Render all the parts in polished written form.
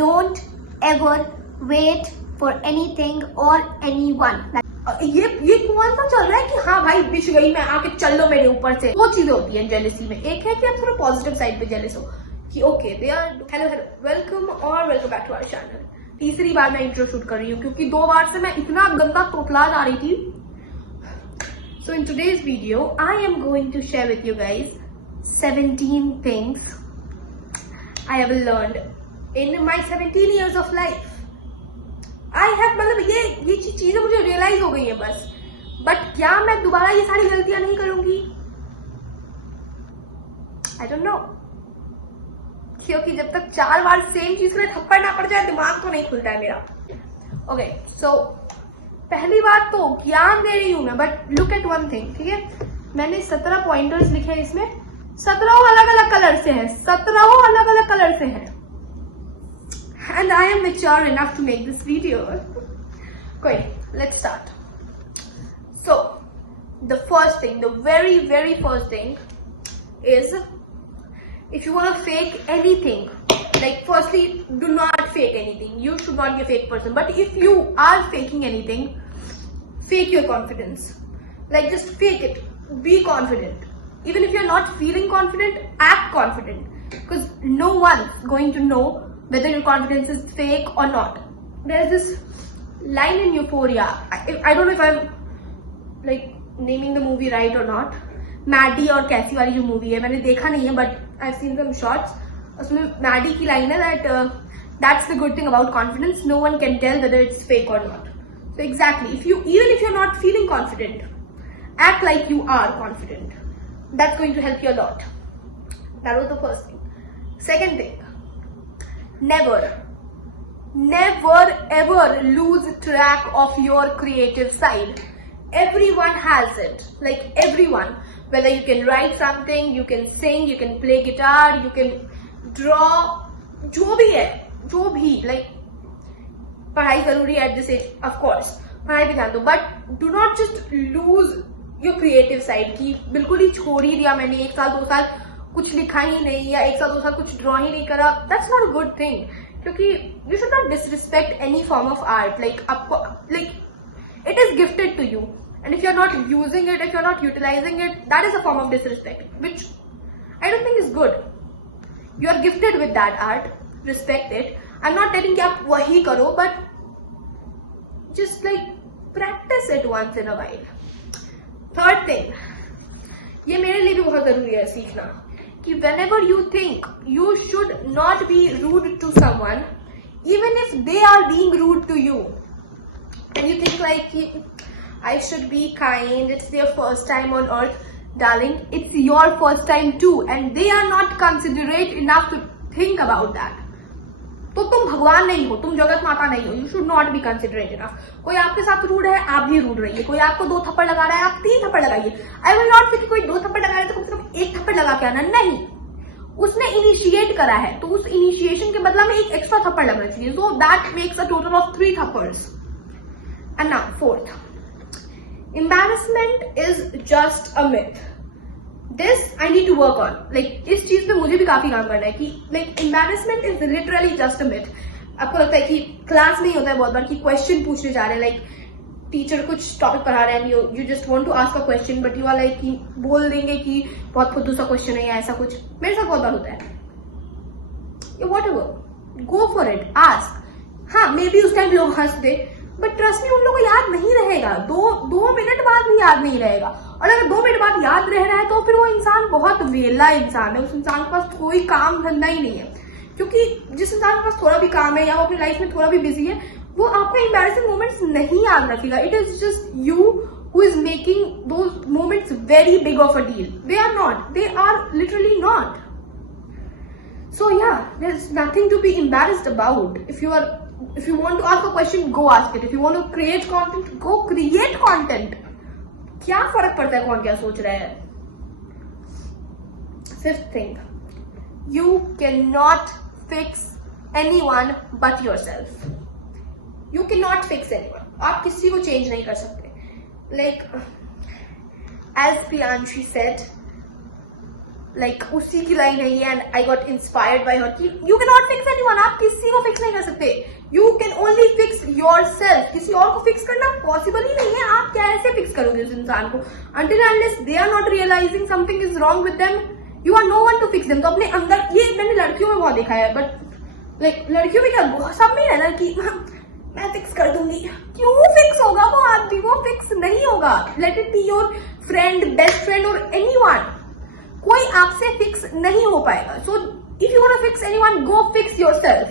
don't ever wait for anything or anyone. ये कौन सा चल रहा है कि हाँ भाई बिछ गई मैं, आके चल लो मेरे ऊपर से। वो चीजें होती हैं जेलेसी में। एक है कि आप थोड़ा पॉजिटिव साइड पे जेलस हो कि okay they are hello welcome back to our channel. तीसरी बार मैं इंट्रो शूट कर रही हूँ क्योंकि 2 बार से मैं इतना गंदा तोतला जा रही थी। So in today's video, I am going to share with you guys 17 things I have learned in my 17 years of life. I have मतलब ये चीजें मुझे रियलाइज हो गई है बस। बट क्या मैं दोबारा ये सारी गलतियां नहीं करूंगी? I don't know. क्योंकि जब तक 4 बार सेम चीज में थप्पड़ ना पड़ जाए दिमाग तो नहीं खुलता है मेरा। ओके सो पहली बात तो ज्ञान दे रही हूं मैं, but look at one thing, ठीक है। मैंने 17 पॉइंटर्स लिखे हैं, इसमें 17 अलग अलग कलर से हैं, 17 अलग अलग कलर से हैं। And I am mature enough to make this video. कोई let's start. So the first thing, the very very first thing is if you want to fake anything, like firstly do not fake anything. You should not be a fake person, but if you are faking anything, fake your confidence. Like just fake it, be confident. Even if you're not feeling confident, act confident, because no one's going to know whether your confidence is fake or not. There's this line in Euphoria, I don't know if I'm like naming the movie right or not. Maddy और Cassie वाली जो movie है, मैंने देखा नहीं है but I seen some shorts. उसमें मैडी की लाइन है that's the good thing about confidence, no one can tell whether it's fake or not. सो एग्जैक्टली even if you're not feeling confident, act like you are confident. That's going to help you a lot. That was the first thing. Second thing, never ever lose track of your creative side. Everyone has it, like everyone. Whether you can write something, you can sing, you can play guitar, you can draw, जो भी है, जो भी, like पढ़ाई जरूरी है at this age, of course पढ़ाई भी ध्यान दो, but do not just lose your creative side कि बिल्कुल ही छोड़ ही दिया मैंने, 1 साल 2 साल कुछ लिखा ही नहीं या 1 साल 2 साल कुछ ड्रॉ ही नहीं करा। That's not a good thing, क्योंकि you should not disrespect any form of art. Like आपको like it is gifted to you. And if you're not using it, if you're not utilizing it, that is a form of disrespect, which I don't think is good. You are gifted with that art, respect it. I'm not telling you आप वही करो, but just like practice it once in a while. Third thing, ये मेरे लिए भी बहुत जरूरी है सीखना कि whenever you think you should not be rude to someone, even if they are being rude to you, and you think like I should be kind, it's their first time on earth. Darling, it's your first time too, and they are not considerate enough to think about that. तो तुम भगवान नहीं हो, तुम जगत माता नहीं हो. You should not be considerate enough. कोई आपके साथ रूड है, आप भी रूड रहिए. कोई आपको 2 थप्पड़ लगा रहा है, आप 3 थप्पड़ लगाइए. I will not say कि कोई 2 थप्पड़ लगा रहा है तो कम से कम 1 थप्पड़ लगा के आना. नहीं, उसने इनिशिएट करा है तो उस इनिशिएशन के बदला में 1 एक्स्ट्रा थप्पड़ लगना चाहिए. So that makes a total of 3 थप्पड़s. And now fourth, embarrassment is just a myth. This I need to work on. Like इस चीज पे मुझे भी काफी काम करना है कि like embarrassment is literally just a myth. आपको लगता है कि क्लास में ही होता है बहुत बार कि क्वेश्चन पूछने जा रहे हैं, लाइक टीचर कुछ टॉपिक पढ़ा रहे हैं, you just want to ask a question but you are like कि बोल देंगे कि बहुत फुद्दू सा क्वेश्चन है या ऐसा कुछ. मेरे साथ बहुत बार होता है. Whatever, go for it, ask. हाँ मे बी उस टाइम लोग हंस दे, बट ट्रस्ट मी उन लोगों को याद नहीं रहेगा. 2 मिनट बाद भी याद नहीं रहेगा. और अगर 2 मिनट बाद याद रह रहा है तो फिर वो इंसान बहुत वेला इंसान है. उस इंसान के पास कोई काम धंधा ही नहीं है. क्योंकि जिस इंसान के पास थोड़ा भी काम है या वो अपनी लाइफ में थोड़ा भी बिजी है, वो आपका एम्बैरेसिंग मोमेंट्स नहीं याद रखेगा. It is just you who is making those moments very big of a deal. They are not, they are literally not. So yeah, there's nothing to be embarrassed about. If you want to ask a question, go ask it. If you want to create content, go create content. क्या फर्क पड़ता है कौन क्या सोच रहा है. Fifth thing, you cannot fix anyone but yourself. You cannot fix anyone. आप किसी को change नहीं कर सकते. Like as Priyanshi said, like उसी की लाइन है ये, and I got inspired by her कि you can not fix anyone, आप किसी को फिक्स नहीं कर सकते, you can only fix yourself. किसी और को फिक्स करना पॉसिबल ही नहीं है, आप कैसे फिक्स करोगे उस इंसान को? Until unless they are not realising something is wrong with them, you are no one to fix them. तो अपने अंदर, ये मैंने लड़कियों में बहुत देखा है, बट लाइक लड़कियों में क्या, बहुत सब में है ना कि मैं फिक्स कर दूंगी। क्यों फिक्स होगा वो आदमी? वो फिक्स नहीं होगा। Let it be your friend, best friend और एनीवन, कोई आपसे फिक्स नहीं हो पाएगा। So if you want to fix anyone, go fix yourself,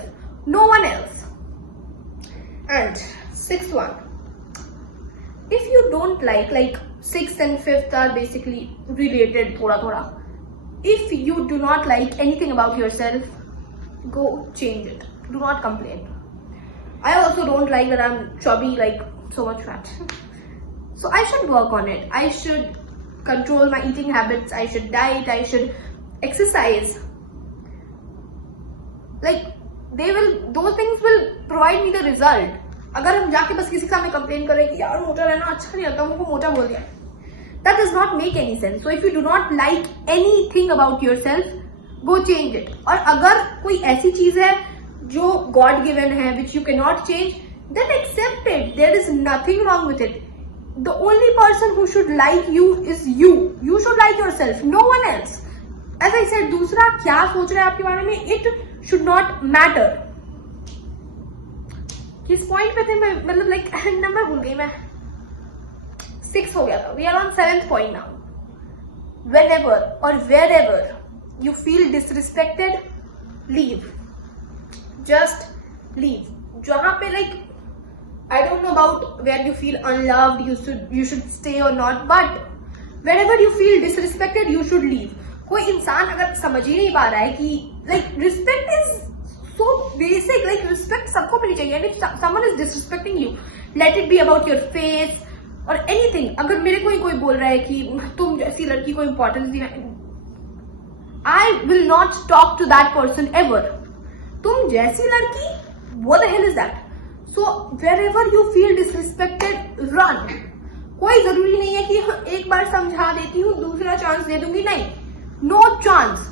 no one else. And sixth one, if you don't like sixth and fifth are basically related थोड़ा. If you do not like anything about yourself, go change it. Do not complain. I also don't like that I'm chubby, like so much fat. So I should work on it. I should control my eating habits. I should diet. I should exercise. Like those things will provide me the result. अगर हम जाके बस किसी का हमें complain करें कि यार मोटा रहना अच्छा नहीं लगता, मुझको मोटा बोल दिया, that does not make any sense. So if you do not like anything about yourself, go change it. और अगर कोई ऐसी चीज है जो God given है, which you cannot change, then accept it. There is nothing wrong with it. The only person who should like you is you. You should like yourself, no one else. As I said, दूसरा क्या सोच रहा है आपके बारे में, it should not matter. किस point पे थे मैं, मतलब लाइक नंबर भूल गई मैं, 6 हो गया था। We are on 7th point now. Whenever or wherever you feel disrespected, leave. Just leave. जहां पे like I don't know about where you feel unloved, you should stay or not, but wherever you feel disrespected, you should leave. कोई इंसान अगर समझ ही नहीं पा रहा है कि like respect is so basic, like respect सबको मिलनी चाहिए, and if someone is disrespecting you, let it be about your face or anything. अगर मेरे कोई बोल रहा है कि तुम जैसी लड़की को importance the, I will not talk to that person ever. तुम जैसी लड़की, what the hell is that? So wherever you feel disrespected, run. कोई जरूरी नहीं है कि एक बार समझा देती हूँ दूसरा चांस दे दूंगी, नहीं, no chance.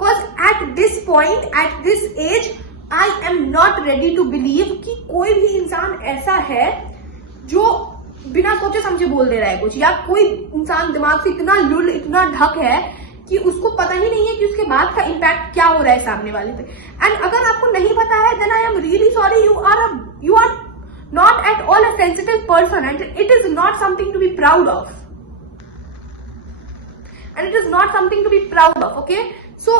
Because at this point, at this age, I am not ready to believe कि कोई भी इंसान ऐसा है जो बिना सोचे समझे बोल दे रहा है कुछ, या कोई इंसान दिमाग से इतना लुल, इतना ढक है कि उसको पता ही नहीं है कि उसके बाद का इम्पैक्ट क्या हो रहा है सामने वाले पे। एंड अगर आपको नहीं पता है, then I am really sorry. You are not at all a sensitive person, and it is not something to be proud of. And it is not something to be proud of, okay? So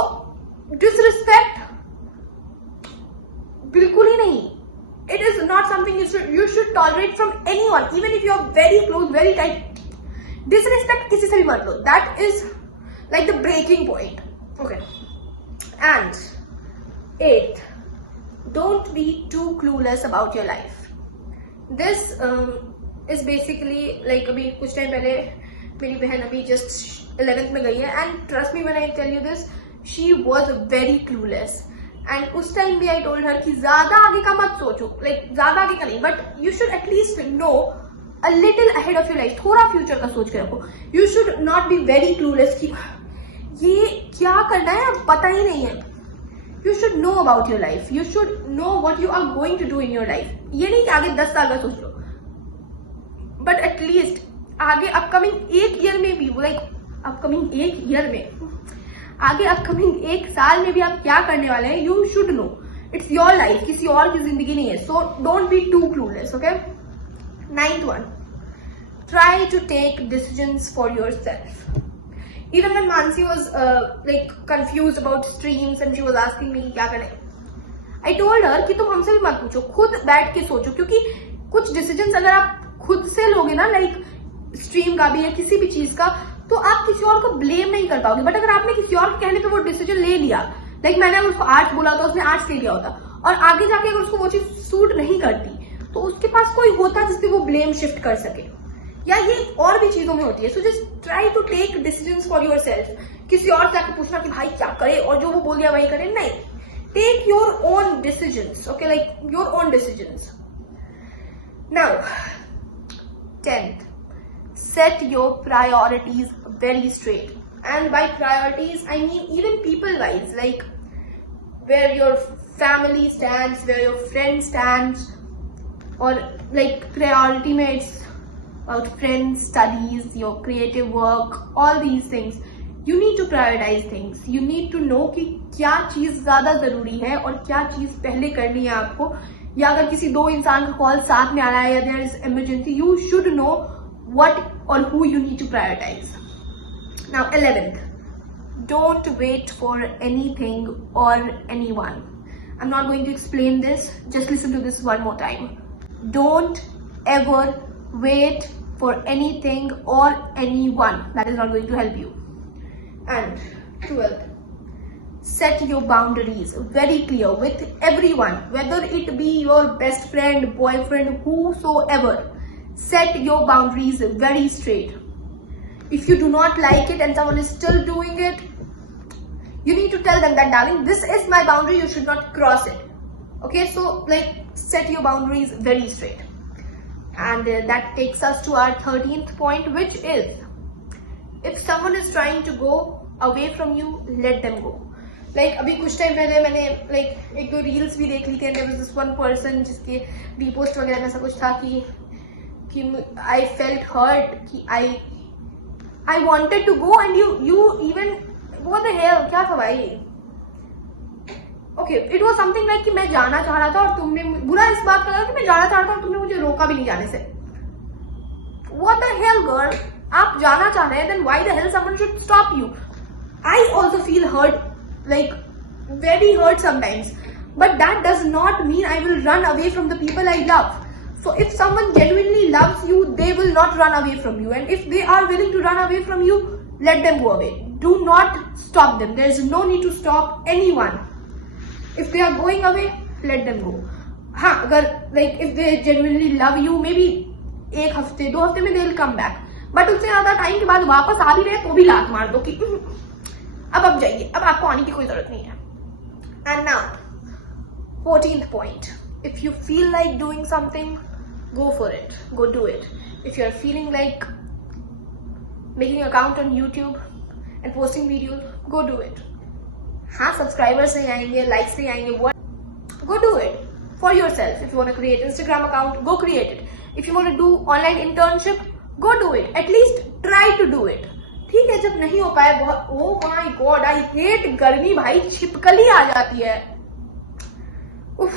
disrespect बिल्कुल ही नहीं. It is not something you should tolerate from anyone, even if you are very close, very tight. Disrespect किसी से भी मत लो. That is like the breaking point. Okay. And 8th, don't be too clueless about your life. This is basically like अभी कुछ time पहले मेरी बहन अभी just 11th में गई है, and trust me when I tell you this, she was very clueless. And उस टाइम भी I told her कि ज्यादा आगे का मत सोचो, like ज्यादा आगे का नहीं, but you should at least know a little ahead of your life. थोड़ा फ्यूचर का सोच के रखो. You should not be very clueless कि ये क्या करना है अब पता ही नहीं है. You should know about your life. You should know what you are going to do in your life. ये नहीं कि आगे 10 साल का सोच लो, but at least आगे अपकमिंग एक ईयर में भी, लाइक अपकमिंग एक ईयर में, आगे अपकमिंग एक साल में भी आप क्या करने वाले हैं, you should know. It's your life, किसी और की जिंदगी नहीं है. So don't be too clueless. Okay. 9th one, try to take decisions for yourself. Even when Mansi was like confused about streams and she was asking me क्या करें, I told her कि तुम हमसे भी मत पूछो, खुद बैठ के सोचो, क्योंकि कुछ डिसीजंस अगर आप खुद से लोगे ना, लाइक स्ट्रीम का भी या किसी भी चीज का, तो आप किसी और को ब्लेम नहीं कर पाओगे. बट अगर आपने किसी और के कहने पे वो डिसीजन ले लिया, लाइक मैंने उसको आर्ट्स बोला था, उसने आर्ट्स ले लिया होता, और आगे जाके अगर उसको वो चीज सूट नहीं करती, तो उसके पास कोई होता जिसपे वो ब्लेम शिफ्ट कर सके, या ये और भी चीजों में होती है. So just try to take decisions for yourself. किसी और जाके पूछना कि भाई क्या करे, और जो वो बोल दिया वही करे, नहीं. Take your own decisions. Okay, like your own decisions. Now 10th, set your priorities very straight. And by priorities, I mean even people-wise, like where your family stands, where your friend stands, or like priority में it's about friends, studies, your creative work, all these things. You need to prioritize things. You need to know कि क्या चीज़ ज़्यादा ज़रूरी है और क्या चीज़ पहले करनी है आपको, या अगर किसी दो इंसान का कॉल साथ में आ रहा है या there is emergency, you should know what or who you need to prioritize. Now 11th, don't wait for anything or anyone. I'm not going to explain this, just listen to this one more time. Don't ever wait for anything or anyone. That is not going to help you. And 12th, set your boundaries very clear with everyone, whether it be your best friend, boyfriend, whosoever. Set your boundaries very straight. If you do not like it and someone is still doing it, you need to tell them that, darling, this is my boundary, you should not cross it. Okay, so like set your boundaries very straight. And that takes us to our 13th point, which is, if someone is trying to go away from you, let them go. Like अभी कुछ time पहले मैंने like एक दो reels भी देख ली थी, and there was this one person जिसके रीपोस्ट वगैरह में ऐसा कुछ था कि I felt hurt, कि I wanted to go and you even, what the hell, क्या था भाई? Okay, it was something like कि मैं जाना चाह रहा था और तुमने, बुरा इस बात का कि मैं जाना चाह रहा था और तुमने मुझे रोका भी नहीं जाने से. What the hell, girl? आप जाना चाह रहे हैं, then why the hell someone should stop you? I also feel hurt, like very hurt sometimes, but that does not mean I will run away from the people I love. So if someone genuinely loves you, they will not run away from you, and if they are willing to run away from you, let them go away. Do not stop them. There is no need to stop anyone. If they are going away, let them go. हाँ, अगर like if they genuinely love you, maybe एक हफ्ते, 2 हफ्ते में they will come back. But उससे ज्यादा time के बाद वापस आ भी रहे तो भी लात मार दो कि अब जाइए, अब आपको आने की कोई जरूरत नहीं है. And now 14th point, if you feel like doing something, go for it, go do it. If you are feeling like making an account on YouTube and posting videos, go do it. हाँ, subscribers नहीं आएंगे, likes नहीं आएंगे, what, go do it for yourself. If you want to create Instagram account, go create it. If you want to do online internship, go do it. At least try to do it. ठीक है, जब नहीं हो पाए बहुत, oh my god, I hate गर्मी भाई, छिपकली आ जाती है. उफ,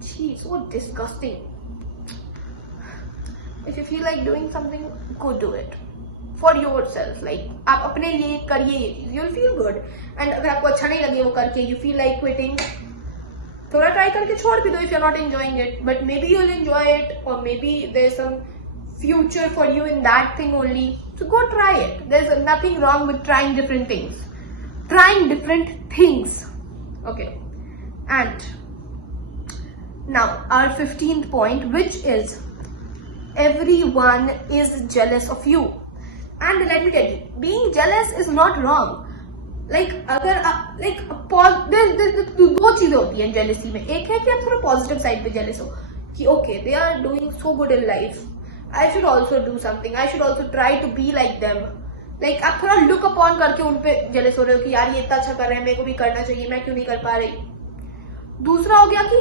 gee, so disgusting. If you feel like doing something, go do it for yourself. Like आप अपने लिए करिए ये चीज, you'll feel good. And अगर आपको अच्छा नहीं लगे वो करके, you feel like quitting, थोड़ा ट्राई करके छोड़ भी दो if you're not enjoying it. But maybe you'll enjoy it, or maybe there's some future for you in that thing only. So go try it. There's nothing wrong with trying different things. Trying different things. Okay. And now our 15th point, which is, everyone is jealous of you. And let me tell you, being jealous is not wrong. Like अगर like दो चीजें होती हैं jealousy में. एक है कि आप थोड़ा positive side पे jealous हो कि okay, they are doing so good in life, I should also do something, I should also try to be like them. Like आप थोड़ा look upon करके उन पे jealous हो रहे हो कि यार ये इतना अच्छा कर रहे हैं, मेरे को भी करना चाहिए, मैं क्यों नहीं कर पा रही. दूसरा हो गया कि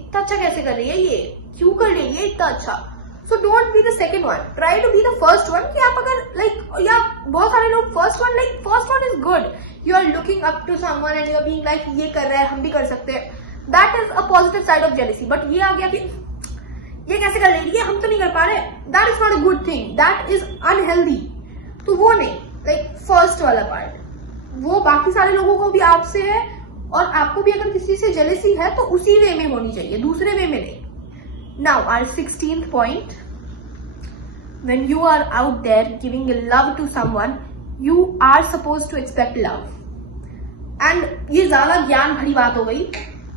इतना अच्छा कैसे कर रही है ये, क्यों कर रही है इतना अच्छा. So don't be the second one. Try to be the first one. कि आप अगर like, या बहुत सारे लोग first one, like first one is good. You are looking up to someone and you are being like, ये कर रहा है, हम भी कर सकते हैं. That is a positive side of jealousy. But ये आ गया कि ये कैसे कर रही है, हम तो नहीं कर पा रहे. That is not a good thing. That is unhealthy. तो वो नहीं, like first वाला part, वो बाकी सारे लोगों को भी आपसे है, और आपको भी अगर किसी से jealousy है तो उसी वे में होनी चाहिए, दूसरे वे में नहीं. Now our 16th point, when you are out there giving love to someone, you are supposed to expect love. And ये ज्यादा ज्ञान भरी बात हो गई,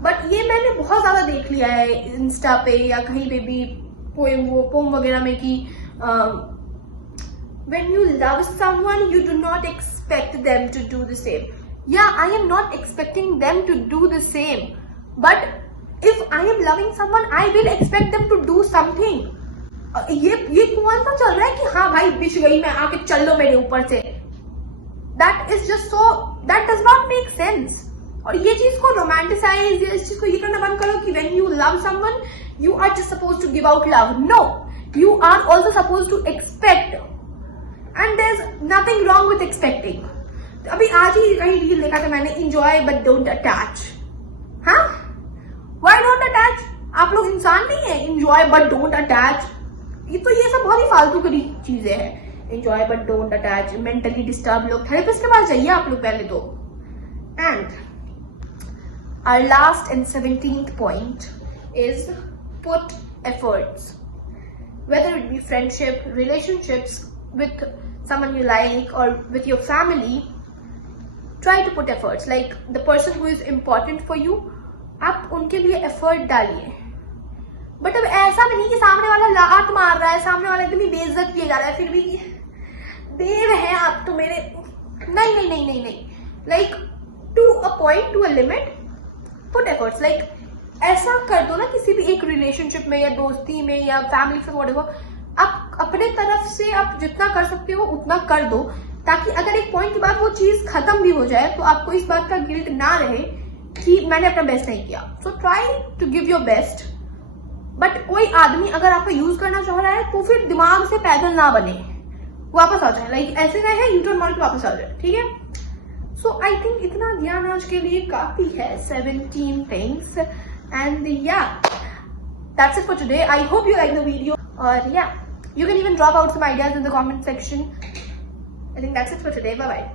but ये मैंने बहुत ज्यादा देख लिया है इंस्टा पे या कहीं पे भी पोम वगैरह में कि when you love someone, you do not expect them to do the same. Yeah, I am not expecting them to do the same, but if I am loving someone, I will expect them to do something. ये कौन सा चल रहा है कि हाँ भाई बिछ गई मैं, आके चल लो मेरे ऊपर से, that is just so, that does not make sense. और ये चीज को रोमांटिसाइज, इस चीज को ये करना बंद करो कि when you love someone you are just suppose to give out love. No, you are also suppose to expect, and there is nothing wrong with expecting. अभी आज ही कहीं रील देखा था मैंने, इंजॉय बट डोंट अटैच। हाँ, why don't attach? आप लोग इंसान नहीं है? इंजॉय बट डोंट अटैच, ये सब बहुत ही फालतू की चीजें हैं। Enjoy but don't attach, mentally disturb लोग, थेरेपिस्ट के पास जाइए आप लोग पहले तो। And our last and 17th point is put efforts. Whether it be friendship, relationships with someone you like or with your family, try to put efforts. Like the person who is important for you, आप उनके लिए effort डालिए। But अब ऐसा भी नहीं कि सामने वाला लात मार रहा है, सामने वाला एकदम ही बेइज्जत किया जा रहा है, फिर भी देव है आप तो मेरे, नहीं नहीं नहीं नहीं नहीं, like to a point, to a limit, put efforts. Like ऐसा कर दो ना किसी भी एक रिलेशनशिप में या दोस्ती में या फैमिली से, व्हाटएवर, आप अपने तरफ से आप जितना कर सकते हो उतना कर दो, ताकि अगर एक पॉइंट के बाद वो चीज खत्म भी हो जाए तो आपको इस बात का गिल्ट ना रहे कि मैंने अपना बेस्ट नहीं किया। So try to give your best. But कोई आदमी अगर आपको यूज करना चाह रहा है तो फिर दिमाग से पैदल ना बने, वापस आ जाए। लाइक ऐसे रहे हैं, यूटर्न मार के वापस आ जाए, ठीक है? सो आई थिंक इतना ज्ञान आज के लिए काफी है, 17 things, and yeah that's it for today. I hope you like the video, और या you can even drop out some ideas in the comment section. I think that's it for today, bye bye.